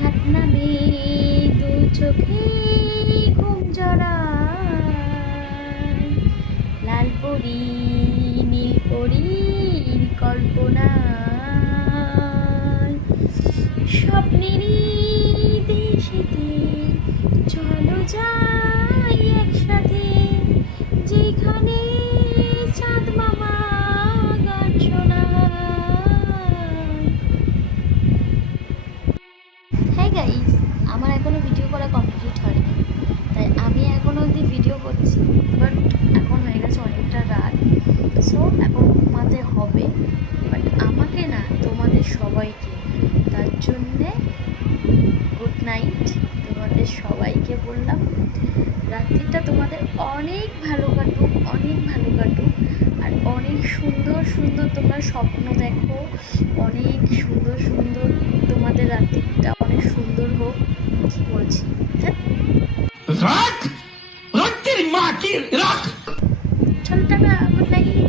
রাত নামে দু চোখে ঘুম জড়ায়, লাল পরি নীল পরীর কল্পনায়, স্বপ্নেরই দেশেতে চলো যাই একসাথে, যেখানে চাঁদ মামা গান শোনায়। হ্যাঁ গাইস, আমার এখনো ভিডিও করা কমপ্লিট হয়নি, তাই আমি এখনো অবধি ভিডিও করছি। বাট এখন হয়ে গেছে অনেকটা রাত, সো এখন ঘুমাতে হবে। বাট আমাকে না, তোমাদের সবাইকে, তার জন্যে গুড নাইট তোমাদের সবাইকে বললাম। রাত্রিটা তোমাদের অনেক ভালো কাটুক, অনেক ভালো কাটুক, আর অনেক সুন্দর সুন্দর তোমরা স্বপ্ন দেখো, অনেক সুন্দর সুন্দর তোমাদের রাত্রিটা অনেক সুন্দর হোক। কি বলছি, রাখ রাখ তেরি মা কি রাখ। চল টাটা, গুড নাইট।